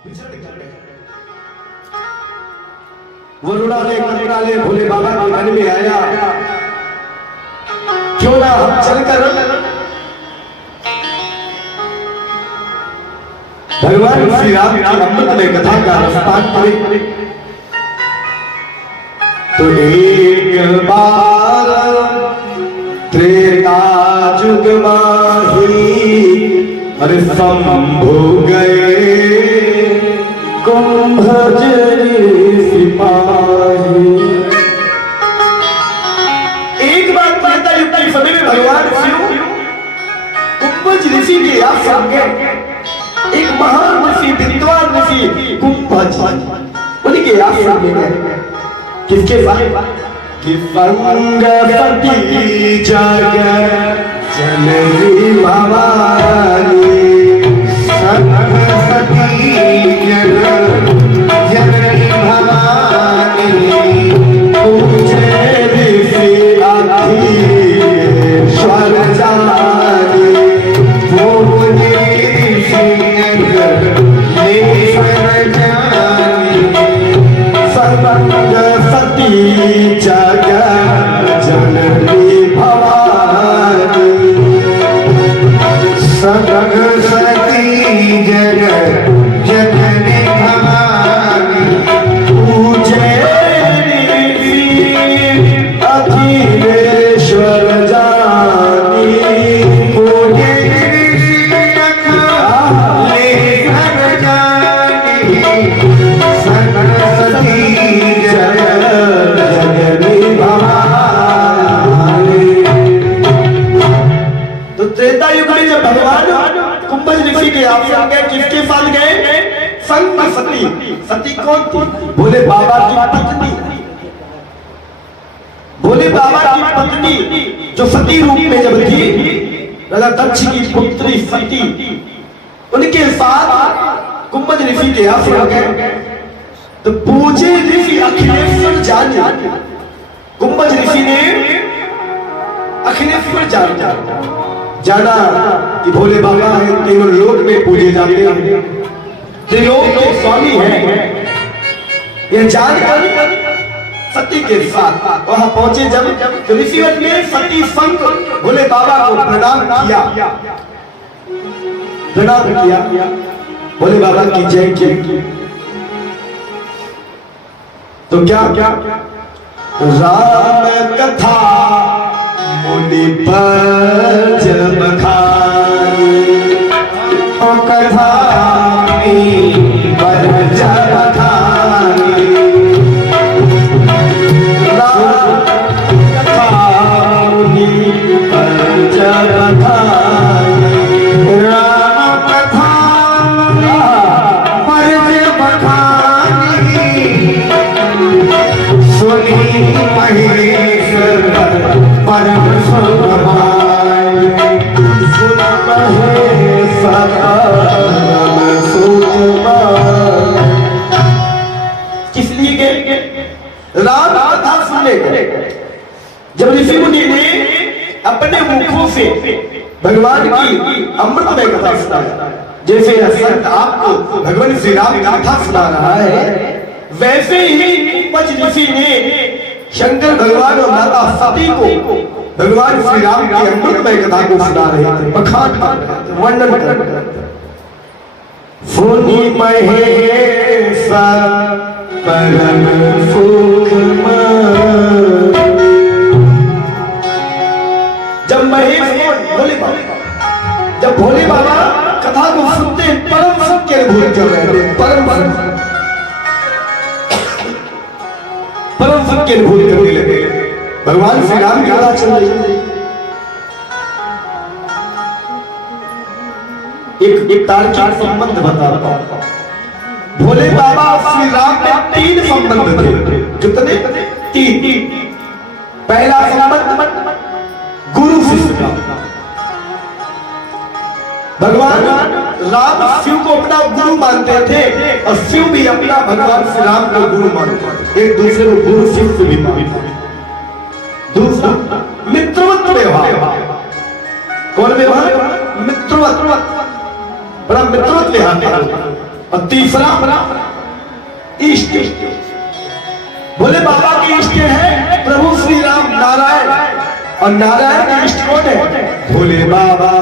विचरण कर रहे हैं। वरुणालय मंत्रालय भोले बाबा के मन में आया, क्यों ना हम चलकर भगवान श्री राम की अमृतमय कथा का रसपान करें। तो एक बार त्रेता युग माही अरे शंभु गए कुंभजरी सिपाही। एक बार त्रेता युग के समय में भगवान शिव कुंभज ऋषि के आश्रम गए। एक महान ऋषि विद्वान ऋषि कुंभज उनके आश्रम में गए। किसके साथ? कि संग सती जग जननी भवानी, संग सती जग जननी भवानी, पूछे ऋषि अधीश्वर जानी, पूछे ऋषि अधीश्वर जानी, संग सती जग जननी भवानी, संग सती जग जननी भवानी, पूजे ऋषि अधीश्वर जानी, पूजे ऋषि अधीश्वर जानी, संग सती जग जननी भवानी। तो त्रेता युग में जब भगवान कुंभज ऋषि के आश्रम गए, किसके साथ गए? संग सती। सती कौन थी? भोले बाबा की पत्नी। भोले बाबा की पत्नी जो सती रूप में जब थी, राजा दक्ष की पुत्री सती, उनके साथ कुंभज ऋषि के आश्रम गए। तो पूजे ऋषि अखिलेश्वर जानी, कुंभज ऋषि ने अखिलेश्वर जाना कि भोले बाबा है, तीनों लोक में पूजे जाते हैं, त्रिलोक के स्वामी हैं। यह जानकर सती के साथ वहां पहुंचे। जब ऋषिवर ने सती संग भोले बाबा को प्रणाम किया, भोले बाबा की जय की। तो क्या राम कथा मुनि पर जब खानी, ओ कथा पर जब खानी, राम कथा मुनि पर जब खानी, राम कथा पर जब खानी, सुनी महेश्वर परम सुखमय, सुन महेश्वर परम सुखमय। किस लिए गए? राम कथा सुनने गए। जब ऋषि मुनि ने अपने मुखों से भगवान की अमृतमय कथा सुनाया, जैसे संत आपको भगवान श्री राम की कथा सुना रहा है, वैसे ही कुंभज ऋषि ने शंकर भगवान और माता सती को भगवान श्री राम की अमृतमय कथा को सुना रहे थे, बखान वर्णन कर रहे थे। सुनी महेश्वर परम सुखमय। जब जब भोले बाबा कथा को सुनते परम सुख के अनुभव कर रहे थे, परम सुख के अनुभव करने लगे। भगवान श्री राम की कथा चल रही। एक तार्किक संबंध बताता हूं। भोले बाबा श्री राम में 3 संबंध थे। कितने? 3। पहला संबंध गुरु शिष्य का। भगवान राम शिव को अपना गुरु मानते थे और शिव भी अपना भगवान श्री राम को गुरु मानते थे। एक दूसरे को गुरु शिष्य भी मानते थे। दूसरा मित्रवत व्यवहार। कौन व्यवहार? मित्रवत। बड़ा मित्रवत व्यवहार। और तीसरा इष्ट। बोले बाबा के इष्ट है प्रभु श्री राम नारायण, और नारायण के इष्ट कौन है? भोले बाबा।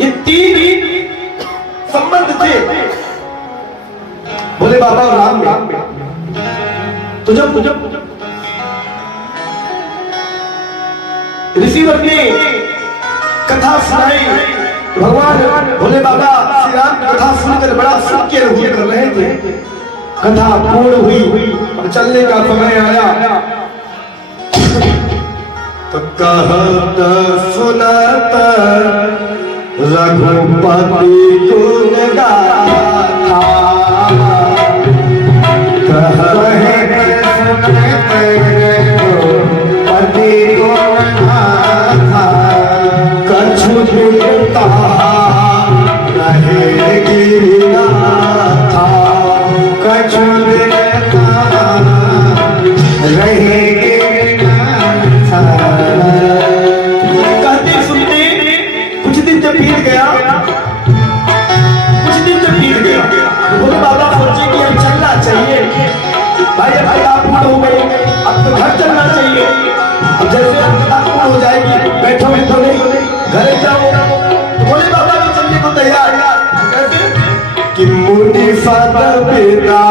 ये तीन संबंध थे भोले बाबा और राम में। तो जब ऋषिवर ने कथा सुनाई, भगवान भोले बाबा श्री राम की कथा सुनकर बड़ा सुख के अनुभव कर रहे थे। कथा पूर्ण हुई, अब चलने का समय आया। तो कहत सुनत रघुपति गुण गाथा, कहत रघुपति गुण गाथा, कछु देवता रहे गिरिनाथा, कछु देवता रहे गिरिनाथा। कहते सुनते कुछ दिन जब बीत गया, भोले बाबा सोचे कि अब चलना चाहिए भाई, अब कथा पूर्ण हो गई, अब तो घर चलना चाहिए। अब जैसे कथा पूर्ण हो जाएगी, बैठो बैठो नहीं घर जाओ। तो भोले बाबा भी चलने को तैयार। कैसे कि मुनि सद पिता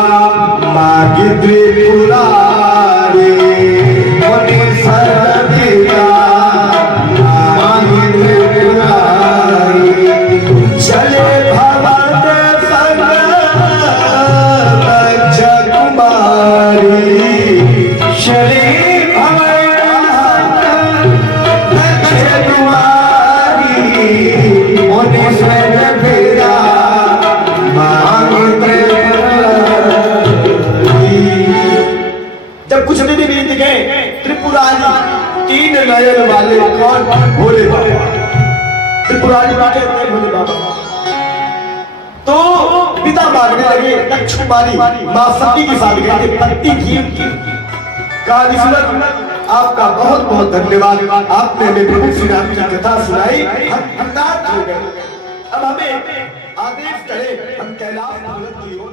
मागी त्रिपुरारी, मुनि सद पिता मागी त्रिपुरारी, चले भगवत संग जगुमारी, श्री तीन नयन वाले कौन? भोले बाबा। त्रिपुरारी वाले भोले बाबा। तो पिता मांगने लगे, दक्ष कुमारी मां सती के साथ गए थे पत्ती घी की। कहा ऋषिवर आपका बहुत बहुत धन्यवाद, आपने हमें प्रभु श्री राम की कथा सुनाई, हम कृतार्थ हो गए। अब हमें आदेश करें, हम कैलाश पर्वत की ओर